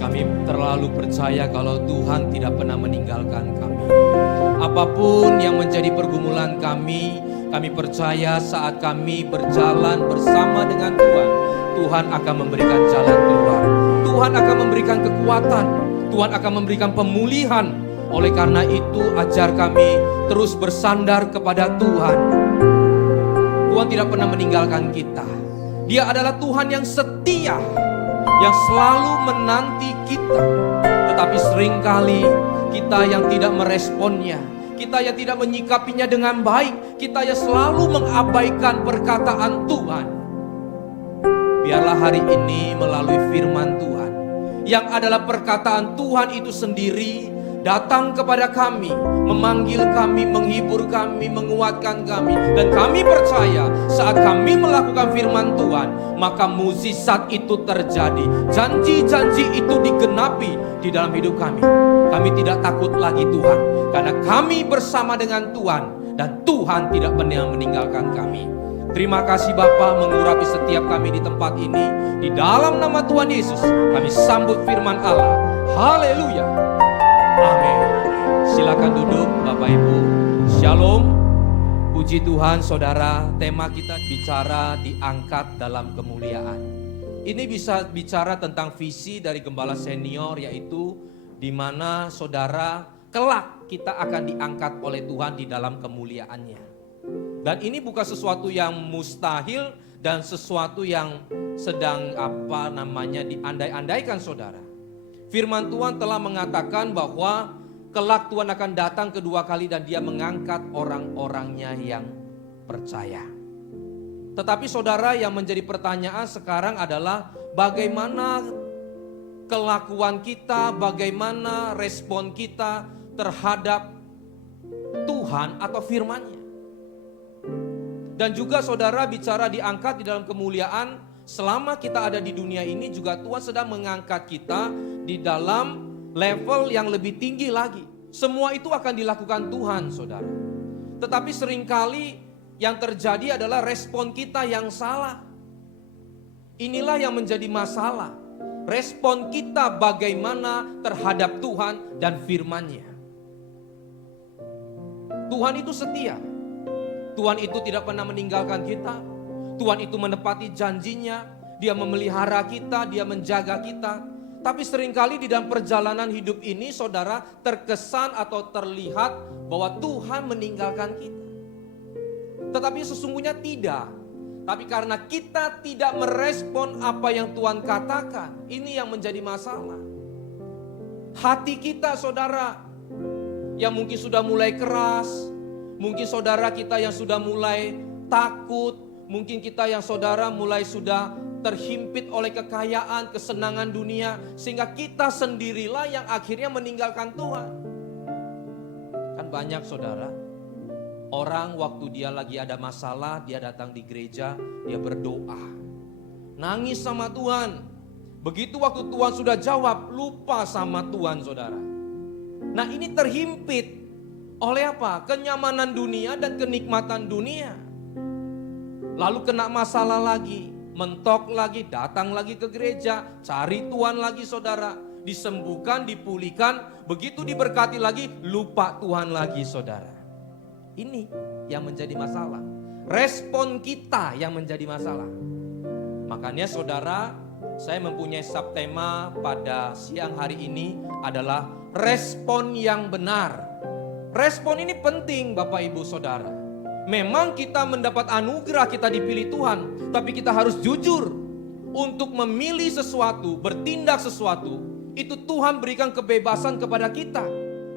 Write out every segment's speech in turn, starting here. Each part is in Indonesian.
Kami terlalu percaya kalau Tuhan tidak pernah meninggalkan kami. Apapun yang menjadi pergumulan kami percaya saat kami berjalan bersama dengan Tuhan, Tuhan akan memberikan jalan keluar. Tuhan akan memberikan kekuatan, Tuhan akan memberikan pemulihan. Oleh karena itu, ajar kami terus bersandar kepada Tuhan. Tuhan tidak pernah meninggalkan kita. Dia adalah Tuhan yang setia, yang selalu menanti kita. Tetapi seringkali kita yang tidak meresponnya, kita yang tidak menyikapinya dengan baik, kita yang selalu mengabaikan perkataan Tuhan. Biarlah hari ini melalui firman Tuhan, yang adalah perkataan Tuhan itu sendiri, datang kepada kami, memanggil kami, menghibur kami, menguatkan kami. Dan kami percaya saat kami melakukan firman Tuhan, maka mukjizat itu terjadi. Janji-janji itu digenapi di dalam hidup kami. Kami tidak takut lagi Tuhan, karena kami bersama dengan Tuhan. Dan Tuhan tidak pernah meninggalkan kami. Terima kasih Bapa mengurapi setiap kami di tempat ini. Di dalam nama Tuhan Yesus, kami sambut firman Allah. Haleluya. Amin. Silakan duduk Bapak Ibu. Shalom. Puji Tuhan saudara, tema kita bicara diangkat dalam kemuliaan. Ini bisa bicara tentang visi dari gembala senior, yaitu di mana saudara kelak kita akan diangkat oleh Tuhan di dalam kemuliaannya. Dan ini bukan sesuatu yang mustahil dan sesuatu yang sedang diandai-andaikan saudara. Firman Tuhan telah mengatakan bahwa kelak Tuhan akan datang kedua kali dan dia mengangkat orang-orangnya yang percaya. Tetapi saudara, yang menjadi pertanyaan sekarang adalah bagaimana kelakuan kita, bagaimana respon kita terhadap Tuhan atau firman-Nya. Dan juga saudara bicara diangkat di dalam kemuliaan, selama kita ada di dunia ini juga Tuhan sedang mengangkat kita di dalam level yang lebih tinggi lagi. Semua itu akan dilakukan Tuhan saudara. Tetapi seringkali yang terjadi adalah respon kita yang salah. Inilah yang menjadi masalah. Respon kita bagaimana terhadap Tuhan dan firman-Nya. Tuhan itu setia. Tuhan itu tidak pernah meninggalkan kita. Tuhan itu menepati janjinya. Dia memelihara kita, dia menjaga kita. Tapi seringkali di dalam perjalanan hidup ini saudara terkesan atau terlihat bahwa Tuhan meninggalkan kita. Tetapi sesungguhnya tidak. Tapi karena kita tidak merespon apa yang Tuhan katakan, ini yang menjadi masalah. Hati kita saudara yang mungkin sudah mulai keras, mungkin saudara kita yang sudah mulai takut, mungkin kita yang saudara mulai sudah terhimpit oleh kekayaan, kesenangan dunia, sehingga kita sendirilah yang akhirnya meninggalkan Tuhan. Kan banyak saudara, orang waktu dia lagi ada masalah, dia datang di gereja, dia berdoa, nangis sama Tuhan. Begitu waktu Tuhan sudah jawab, lupa sama Tuhan saudara. Nah ini terhimpit oleh apa? Kenyamanan dunia dan kenikmatan dunia. Lalu kena masalah lagi, mentok lagi, datang lagi ke gereja, cari Tuhan lagi saudara. Disembuhkan, dipulihkan, begitu diberkati lagi, lupa Tuhan lagi saudara. Ini yang menjadi masalah. Respon kita yang menjadi masalah. Makanya saudara, saya mempunyai subtema pada siang hari ini adalah respon yang benar. Respon ini penting Bapak Ibu Saudara. Memang kita mendapat anugerah, kita dipilih Tuhan, tapi kita harus jujur untuk memilih sesuatu, bertindak sesuatu. Itu Tuhan berikan kebebasan kepada kita.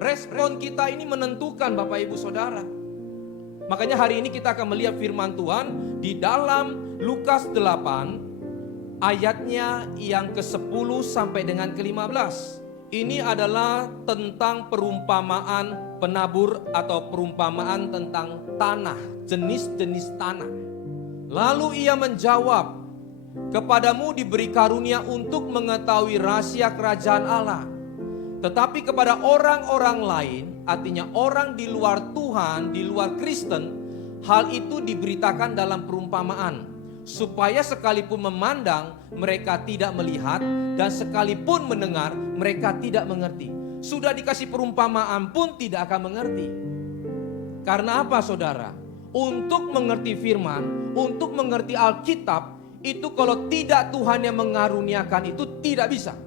Respon kita ini menentukan Bapak Ibu Saudara. Makanya hari ini kita akan melihat firman Tuhan di dalam Lukas 8 ayatnya yang ke-10 sampai dengan ke-15. Ini adalah tentang perumpamaan penabur atau perumpamaan tentang tanah, jenis-jenis tanah. Lalu ia menjawab, kepadamu diberi karunia untuk mengetahui rahasia kerajaan Allah. Tetapi kepada orang-orang lain, artinya orang di luar Tuhan, di luar Kristen, hal itu diberitakan dalam perumpamaan, supaya sekalipun memandang mereka tidak melihat, dan sekalipun mendengar mereka tidak mengerti. Sudah dikasih perumpamaan pun tidak akan mengerti. Karena apa saudara? Untuk mengerti firman, untuk mengerti Alkitab, itu kalau tidak Tuhan yang mengaruniakan itu tidak bisa.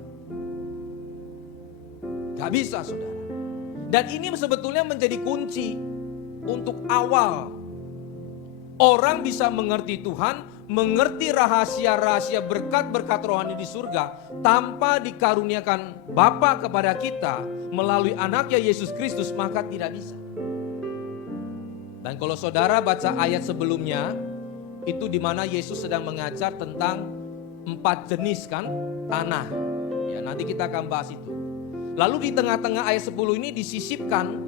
Gak bisa saudara. Dan ini sebetulnya menjadi kunci untuk awal orang bisa mengerti Tuhan, mengerti rahasia-rahasia berkat-berkat rohani di surga tanpa dikaruniakan Bapa kepada kita melalui anaknya Yesus Kristus, maka tidak bisa. Dan kalau saudara baca ayat sebelumnya, itu di mana Yesus sedang mengajar tentang 4 jenis kan tanah. Ya, nanti kita akan bahas itu. Lalu di tengah-tengah ayat 10 ini disisipkan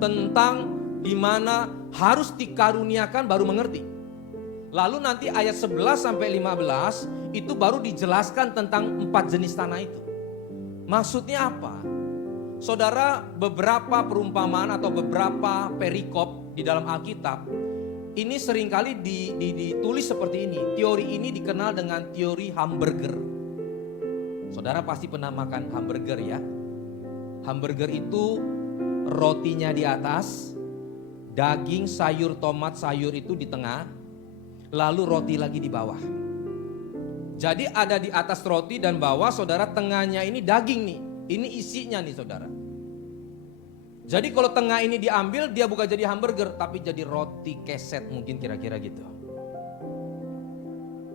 tentang di mana harus dikaruniakan baru mengerti. Lalu nanti ayat 11 sampai 15 itu baru dijelaskan tentang 4 jenis tanah itu. Maksudnya apa? Saudara, beberapa perumpamaan atau beberapa perikop di dalam Alkitab ini seringkali ditulis seperti ini. Teori ini dikenal dengan teori hamburger. Saudara pasti pernah makan hamburger ya. Hamburger itu rotinya di atas, daging, sayur, tomat, sayur itu di tengah, lalu roti lagi di bawah. Jadi ada di atas roti dan bawah, saudara, tengahnya ini daging nih. Ini isinya nih saudara. Jadi kalau tengah ini diambil, dia bukan jadi hamburger, tapi jadi roti keset mungkin kira-kira gitu.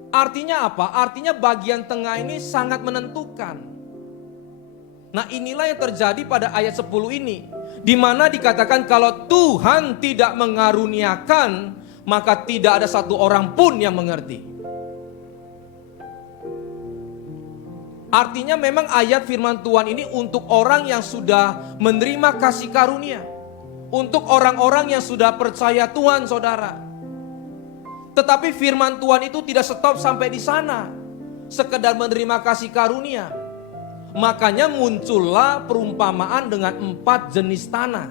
Artinya apa? Artinya bagian tengah ini sangat menentukan. Nah inilah yang terjadi pada ayat 10 ini. Di mana dikatakan kalau Tuhan tidak mengaruniakan, maka tidak ada satu orang pun yang mengerti. Artinya memang ayat firman Tuhan ini untuk orang yang sudah menerima kasih karunia. Untuk orang-orang yang sudah percaya Tuhan saudara. Tetapi firman Tuhan itu tidak stop sampai di sana. Sekedar menerima kasih karunia. Makanya muncullah perumpamaan dengan 4 jenis tanah.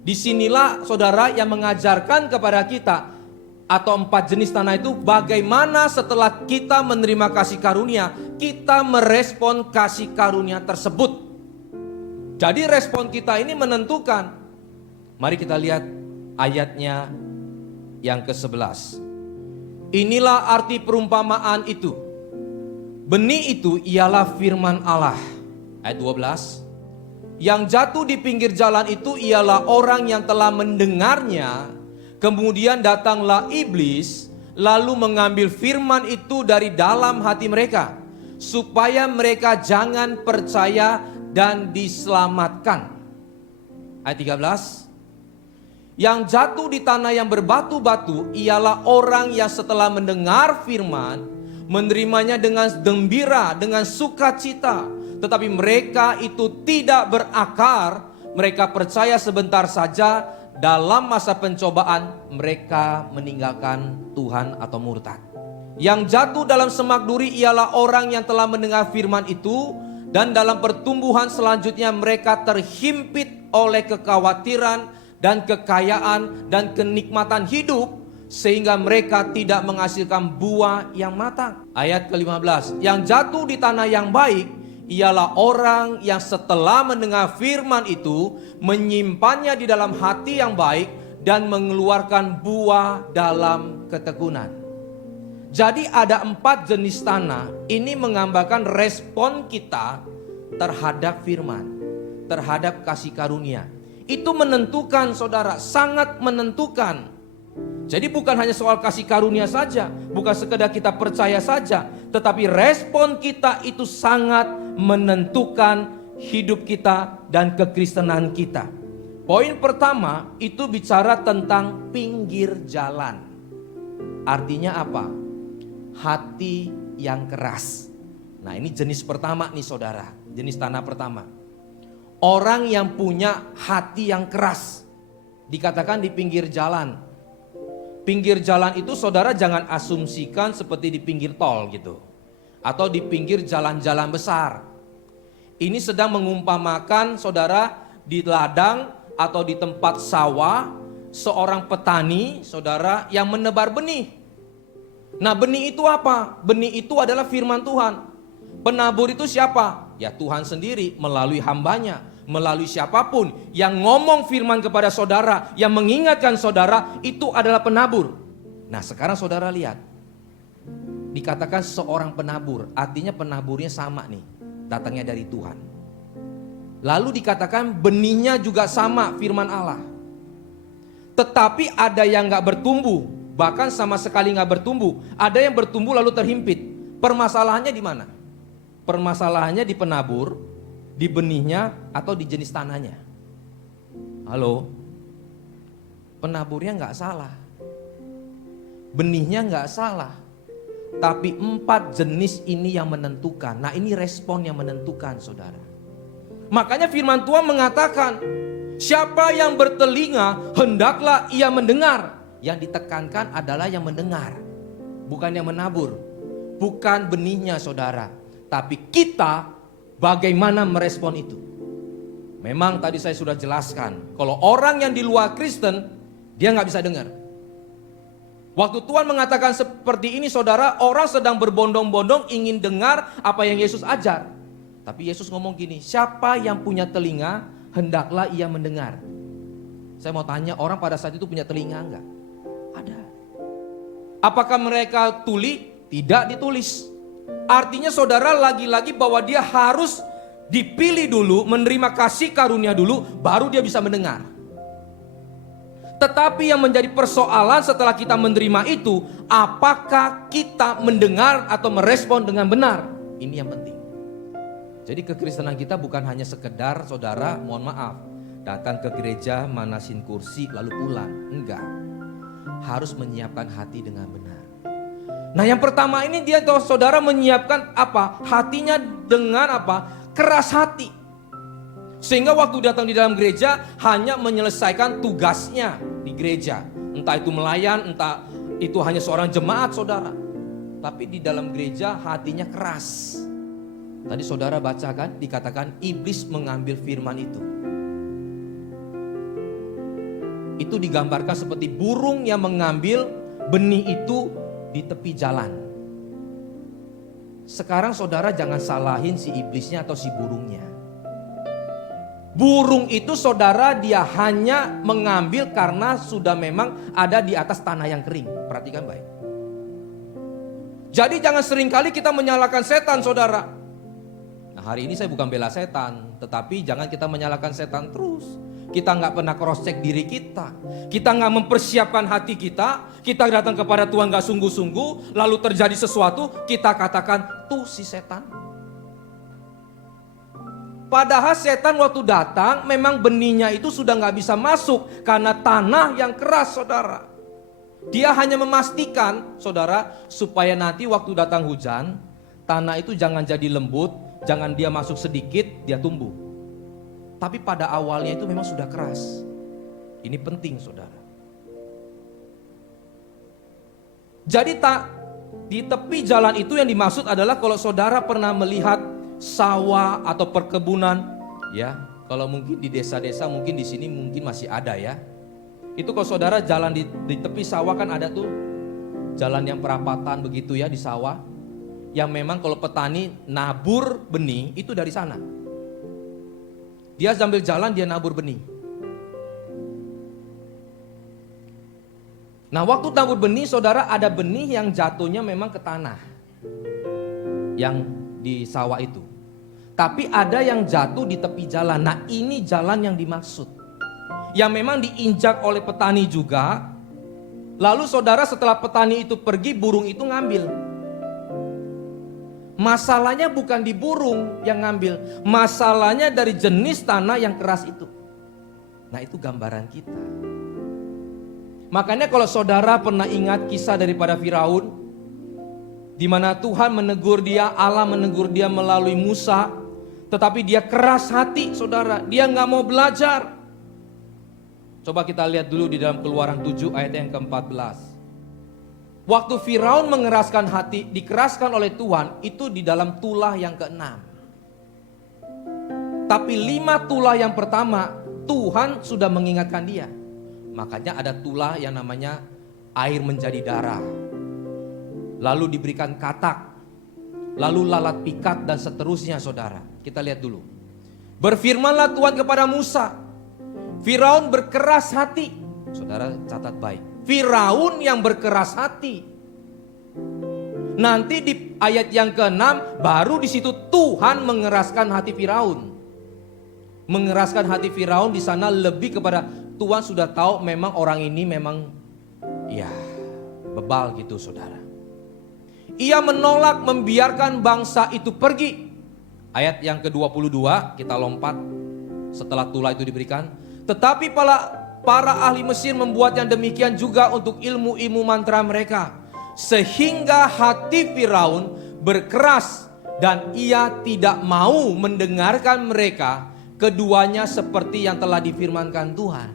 Disinilah saudara yang mengajarkan kepada kita, atau 4 jenis tanah itu bagaimana setelah kita menerima kasih karunia, kita merespon kasih karunia tersebut. Jadi respon kita ini menentukan. Mari kita lihat ayatnya yang ke-11. Inilah arti perumpamaan itu. Benih itu ialah firman Allah. Ayat 12. Yang jatuh di pinggir jalan itu ialah orang yang telah mendengarnya. Kemudian datanglah iblis, lalu mengambil firman itu dari dalam hati mereka, supaya mereka jangan percaya dan diselamatkan. Ayat 13. Yang jatuh di tanah yang berbatu-batu ialah orang yang setelah mendengar firman, menerimanya dengan gembira, dengan sukacita. Tetapi mereka itu tidak berakar, mereka percaya sebentar saja, dalam masa pencobaan mereka meninggalkan Tuhan atau murtad. Yang jatuh dalam semak duri ialah orang yang telah mendengar firman itu, dan dalam pertumbuhan selanjutnya mereka terhimpit oleh kekhawatiran dan kekayaan dan kenikmatan hidup, sehingga mereka tidak menghasilkan buah yang matang. Ayat ke-15. Yang jatuh di tanah yang baik ialah orang yang setelah mendengar firman itu menyimpannya di dalam hati yang baik dan mengeluarkan buah dalam ketekunan. Jadi ada 4 jenis tanah. Ini menggambarkan respon kita terhadap firman, terhadap kasih karunia. Itu menentukan saudara, sangat menentukan. Jadi bukan hanya soal kasih karunia saja, bukan sekedar kita percaya saja, tetapi respon kita itu sangat menentukan hidup kita dan kekristenan kita. Poin pertama itu bicara tentang pinggir jalan. Artinya apa? Hati yang keras. Nah ini jenis pertama nih saudara, jenis tanah pertama. Orang yang punya hati yang keras, dikatakan di pinggir jalan. Pinggir jalan itu saudara jangan asumsikan seperti di pinggir tol gitu, atau di pinggir jalan-jalan besar. Ini sedang mengumpamakan saudara di ladang atau di tempat sawah, seorang petani saudara yang menebar benih. Nah, benih itu apa? Benih itu adalah firman Tuhan. Penabur itu siapa? Ya Tuhan sendiri melalui hambanya, melalui siapapun yang ngomong firman kepada saudara, yang mengingatkan saudara, itu adalah penabur. Nah, sekarang saudara lihat. Dikatakan seorang penabur, artinya penaburnya sama nih, datangnya dari Tuhan. Lalu dikatakan benihnya juga sama, firman Allah. Tetapi ada yang gak bertumbuh, bahkan sama sekali gak bertumbuh. Ada yang bertumbuh lalu terhimpit. Permasalahannya di mana? Permasalahannya di penabur, di benihnya, atau di jenis tanahnya. Halo? Penaburnya gak salah, benihnya gak salah, tapi 4 jenis ini yang menentukan. Nah, ini respon yang menentukan, saudara. Makanya firman Tuhan mengatakan, siapa yang bertelinga hendaklah ia mendengar. Yang ditekankan adalah yang mendengar, bukan yang menabur, bukan benihnya, saudara. Tapi kita bagaimana merespon itu. Memang tadi saya sudah jelaskan, kalau orang yang di luar Kristen, dia gak bisa dengar. Waktu Tuhan mengatakan seperti ini, saudara, orang sedang berbondong-bondong ingin dengar apa yang Yesus ajar. Tapi Yesus ngomong gini, siapa yang punya telinga, hendaklah ia mendengar. Saya mau tanya, orang pada saat itu punya telinga enggak? Ada. Apakah mereka tuli? Tidak ditulis. Artinya saudara, lagi-lagi bahwa dia harus dipilih dulu, menerima kasih karunia dulu, baru dia bisa mendengar. Tetapi yang menjadi persoalan setelah kita menerima itu, apakah kita mendengar atau merespon dengan benar? Ini yang penting. Jadi kekristenan kita bukan hanya sekedar, saudara, mohon maaf, datang ke gereja, manasin kursi, lalu pulang. Enggak. Harus menyiapkan hati dengan benar. Nah, yang pertama ini dia, saudara, menyiapkan apa? Hatinya dengan apa? Keras hati. Sehingga waktu datang di dalam gereja hanya menyelesaikan tugasnya di gereja. Entah itu melayan, entah itu hanya seorang jemaat, saudara. Tapi di dalam gereja hatinya keras. Tadi saudara bacakan, dikatakan iblis mengambil firman itu. Itu digambarkan seperti burung yang mengambil benih itu di tepi jalan. Sekarang saudara jangan salahin si iblisnya atau si burungnya. Burung itu, saudara, dia hanya mengambil karena sudah memang ada di atas tanah yang kering. Perhatikan baik. Jadi jangan seringkali kita menyalahkan setan, saudara. Nah, hari ini saya bukan bela setan, tetapi jangan kita menyalahkan setan terus. Kita nggak pernah cross check diri kita. Kita nggak mempersiapkan hati kita. Kita datang kepada Tuhan nggak sungguh-sungguh, lalu terjadi sesuatu, kita katakan tuh si setan. Padahal setan waktu datang memang benihnya itu sudah gak bisa masuk karena tanah yang keras, saudara. Dia hanya memastikan, saudara, supaya nanti waktu datang hujan, tanah itu jangan jadi lembut, jangan dia masuk sedikit, dia tumbuh. Tapi pada awalnya itu memang sudah keras. Ini penting, saudara. Jadi di tepi jalan itu yang dimaksud adalah kalau saudara pernah melihat sawah atau perkebunan, ya, kalau mungkin di desa-desa, mungkin di sini mungkin masih ada ya. Itu kalau saudara jalan di tepi sawah kan ada tuh jalan yang perapatan begitu ya di sawah, yang memang kalau petani nabur benih itu dari sana. Dia sambil jalan dia nabur benih. Nah, waktu nabur benih, saudara, ada benih yang jatuhnya memang ke tanah yang di sawah itu. Tapi ada yang jatuh di tepi jalan. Nah, ini jalan yang dimaksud, yang memang diinjak oleh petani juga. Lalu saudara, setelah petani itu pergi, burung itu ngambil. Masalahnya bukan di burung yang ngambil, masalahnya dari jenis tanah yang keras itu. Nah, itu gambaran kita. Makanya kalau saudara pernah ingat kisah daripada Firaun, di mana Tuhan menegur dia, Allah menegur dia melalui Musa. Tetapi dia keras hati, saudara. Dia gak mau belajar. Coba kita lihat dulu di dalam Keluaran 7 ayat yang ke-14. Waktu Firaun mengeraskan hati, dikeraskan oleh Tuhan, itu di dalam tulah yang ke-6. Tapi 5 tulah yang pertama, Tuhan sudah mengingatkan dia. Makanya ada tulah yang namanya air menjadi darah. lalu diberikan katak, lalu lalat pikat dan seterusnya saudara. Kita lihat dulu. Berfirmanlah Tuhan kepada Musa, Firaun berkeras hati. Saudara catat baik, Firaun yang berkeras hati. Nanti di ayat yang ke-6 baru di situ Tuhan mengeraskan hati Firaun. Mengeraskan hati Firaun di sana lebih kepada Tuhan sudah tahu memang orang ini memang ya bebal gitu saudara. Ia menolak membiarkan bangsa itu pergi. Ayat yang ke-22 kita lompat setelah tulah itu diberikan. Tetapi para ahli Mesir membuat yang demikian juga untuk ilmu-ilmu mantra mereka. Sehingga hati Firaun berkeras dan ia tidak mau mendengarkan mereka. Keduanya seperti yang telah difirmankan Tuhan.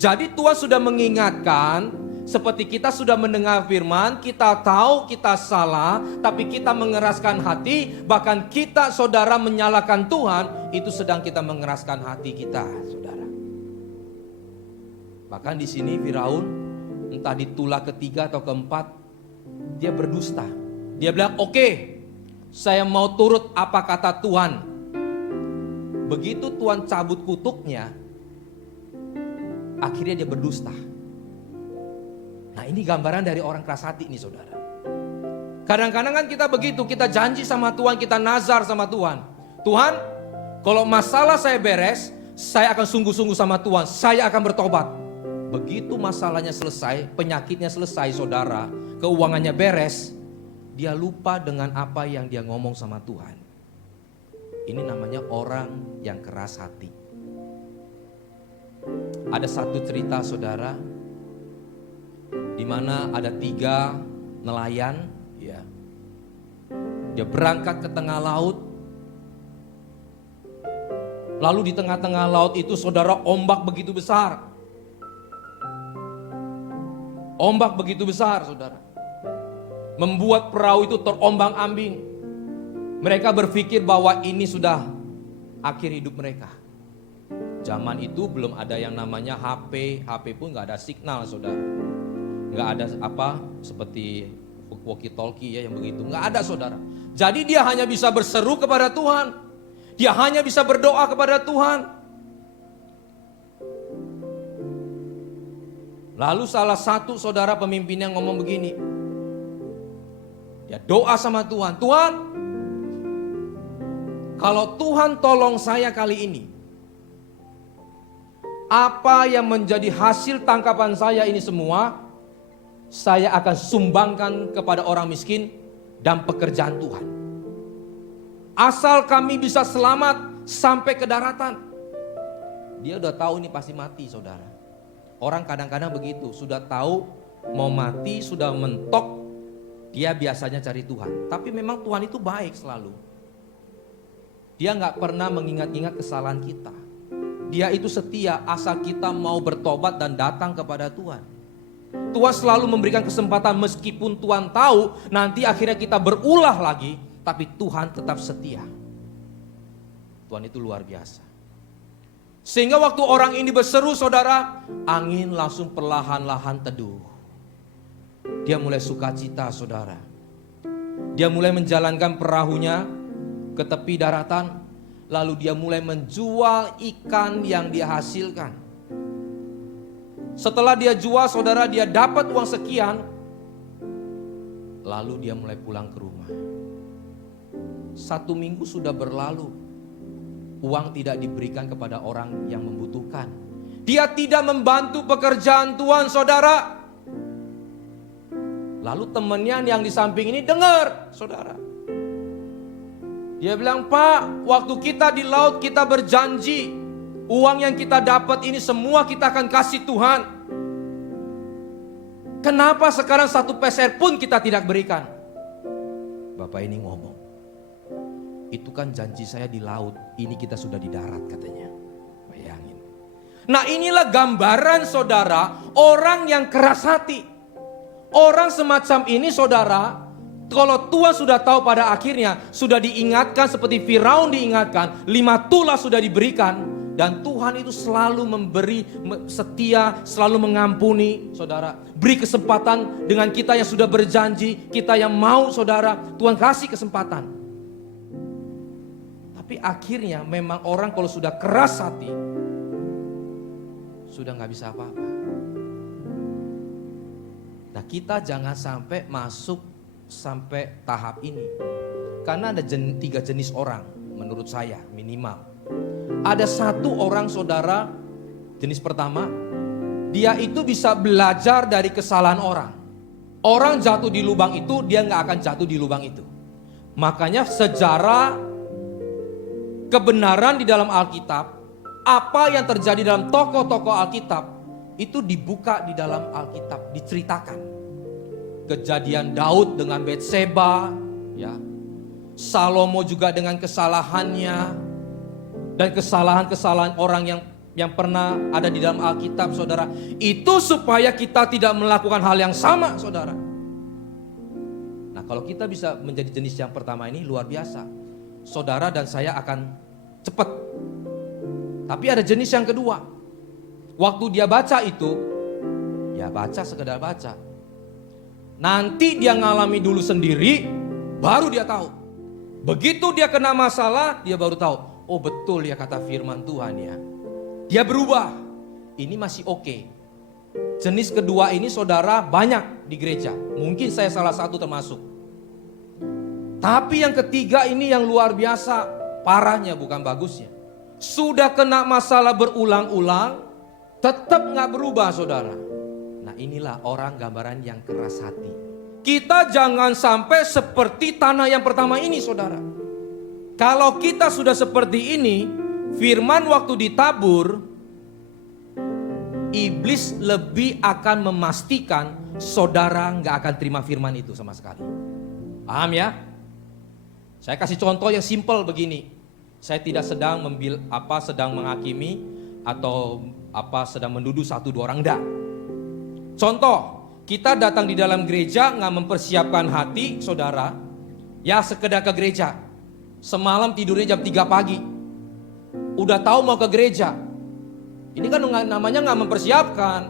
Jadi Tuhan sudah mengingatkan. Seperti kita sudah mendengar firman, kita tahu kita salah, tapi kita mengeraskan hati, bahkan kita saudara menyalahkan Tuhan, itu sedang kita mengeraskan hati kita, saudara. Bahkan di sini Firaun, entah di tulah ketiga atau keempat, dia berdusta. Dia bilang, oke, saya mau turut apa kata Tuhan. Begitu Tuhan cabut kutuknya, akhirnya dia berdusta. Nah ini gambaran dari orang keras hati nih saudara. Kadang-kadang kan kita begitu, kita janji sama Tuhan, kita nazar sama Tuhan. Tuhan, kalau masalah saya beres, saya akan sungguh-sungguh sama Tuhan, saya akan bertobat. Begitu masalahnya selesai, penyakitnya selesai saudara, keuangannya beres, dia lupa dengan apa yang dia ngomong sama Tuhan. Ini namanya orang yang keras hati. Ada satu cerita saudara, di mana ada 3 nelayan, ya. Dia berangkat ke tengah laut. Lalu di tengah-tengah laut itu saudara ombak begitu besar. Ombak begitu besar saudara. Membuat perahu itu terombang-ambing. Mereka berpikir bahwa ini sudah akhir hidup mereka. Zaman itu belum ada yang namanya HP pun gak ada signal saudara. Gak ada apa seperti walkie talkie ya yang begitu. Gak ada saudara. Jadi dia hanya bisa berseru kepada Tuhan. Dia hanya bisa berdoa kepada Tuhan. Lalu salah satu saudara pemimpinnya ngomong begini. Dia doa sama Tuhan. Tuhan, kalau Tuhan tolong saya kali ini, apa yang menjadi hasil tangkapan saya ini semua, saya akan sumbangkan kepada orang miskin dan pekerjaan Tuhan. Asal kami bisa selamat sampai ke daratan. Dia udah tahu ini pasti mati saudara. Orang kadang-kadang begitu, sudah tahu mau mati, sudah mentok, dia biasanya cari Tuhan. Tapi memang Tuhan itu baik selalu. Dia gak pernah mengingat-ingat kesalahan kita. Dia itu setia asal kita mau bertobat dan datang kepada Tuhan. Tuhan selalu memberikan kesempatan meskipun Tuhan tahu nanti akhirnya kita berulah lagi, tapi Tuhan tetap setia. Tuhan itu luar biasa. Sehingga waktu orang ini berseru saudara, angin langsung perlahan-lahan teduh. Dia mulai sukacita saudara. Dia mulai menjalankan perahunya ke tepi daratan, lalu dia mulai menjual ikan yang dia hasilkan. Setelah dia jual saudara, dia dapat uang sekian. Lalu dia mulai pulang ke rumah. 1 minggu sudah berlalu. Uang tidak diberikan kepada orang yang membutuhkan. Dia tidak membantu pekerjaan Tuhan saudara. Lalu temannya yang di samping ini dengar saudara. Dia bilang, Pak, waktu kita di laut kita berjanji, uang yang kita dapat ini semua kita akan kasih Tuhan. Kenapa sekarang 1 peser pun kita tidak berikan? Bapak ini ngomong, itu kan janji saya di laut, ini kita sudah di darat katanya. Bayangin. Nah inilah gambaran saudara, orang yang keras hati. Orang semacam ini saudara, kalau Tuhan sudah tahu pada akhirnya, sudah diingatkan seperti Firaun diingatkan, 5 tulah sudah diberikan, Dan Tuhan itu selalu memberi setia, selalu mengampuni, saudara. Beri kesempatan dengan kita yang sudah berjanji, kita yang mau, saudara. Tuhan kasih kesempatan. Tapi akhirnya memang orang kalau sudah keras hati, sudah gak bisa apa-apa. Nah, kita jangan sampai masuk sampai tahap ini. Karena ada 3 jenis orang menurut saya minimal. Ada satu orang, saudara, jenis pertama, dia itu bisa belajar dari kesalahan orang. Orang jatuh di lubang itu, dia gak akan jatuh di lubang itu. Makanya sejarah kebenaran di dalam Alkitab, apa yang terjadi dalam tokoh-tokoh Alkitab, itu dibuka di dalam Alkitab, diceritakan. Kejadian Daud dengan Betseba, ya. Salomo juga dengan kesalahannya. Dan kesalahan-kesalahan orang yang pernah ada di dalam Alkitab, saudara. Itu supaya kita tidak melakukan hal yang sama, saudara. Nah, kalau kita bisa menjadi jenis yang pertama ini luar biasa. Saudara dan saya akan cepat. Tapi ada jenis yang kedua. Waktu dia baca itu, ya baca sekedar baca. Nanti dia ngalami dulu sendiri, baru dia tahu. Begitu dia kena masalah, dia baru tahu. Oh betul ya kata firman Tuhan ya. Dia berubah. Ini masih oke. Jenis kedua ini, saudara, banyak di gereja. Mungkin saya salah satu termasuk. Tapi yang ketiga ini yang luar biasa. Parahnya bukan bagusnya. Sudah kena masalah berulang-ulang, tetap gak berubah, saudara. Nah, inilah orang gambaran yang keras hati. Kita jangan sampai seperti tanah yang pertama ini, saudara. Kalau kita sudah seperti ini, firman waktu ditabur, iblis lebih akan memastikan saudara gak akan terima firman itu sama sekali. Paham ya? Saya kasih contoh yang simpel begini. Saya tidak sedang sedang menghakimi atau sedang menduduh 1-2 orang, enggak. Contoh, kita datang di dalam gereja gak mempersiapkan hati, saudara. Ya sekedar ke gereja. Semalam tidurnya jam 3 pagi. Udah tahu mau ke gereja. Ini kan namanya gak mempersiapkan.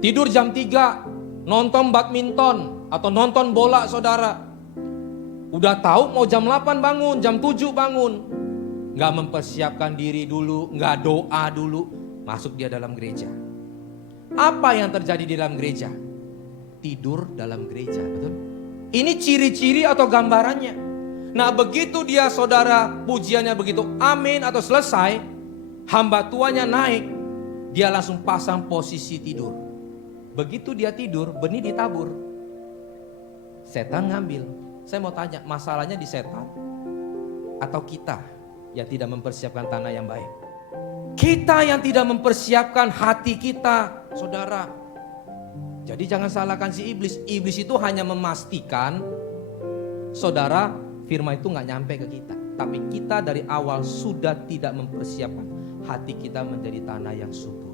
Tidur jam 3, nonton badminton atau nonton bola, saudara. Udah tahu mau jam 8 bangun, jam 7 bangun. Gak mempersiapkan diri dulu, gak doa dulu, masuk dia dalam gereja. Apa yang terjadi di dalam gereja? Tidur dalam gereja, betul? Ini ciri-ciri atau gambarannya. Nah begitu dia, saudara, pujiannya begitu amin atau selesai, hamba tuanya naik, dia langsung pasang posisi tidur. Begitu dia tidur, benih ditabur. Setan ngambil. Saya mau tanya, masalahnya di setan atau kita yang tidak mempersiapkan tanah yang baik? Kita yang tidak mempersiapkan hati kita, saudara. Jadi jangan salahkan si iblis. Iblis itu hanya memastikan, saudara, firman itu gak nyampe ke kita. Tapi kita dari awal sudah tidak mempersiapkan hati kita menjadi tanah yang subur.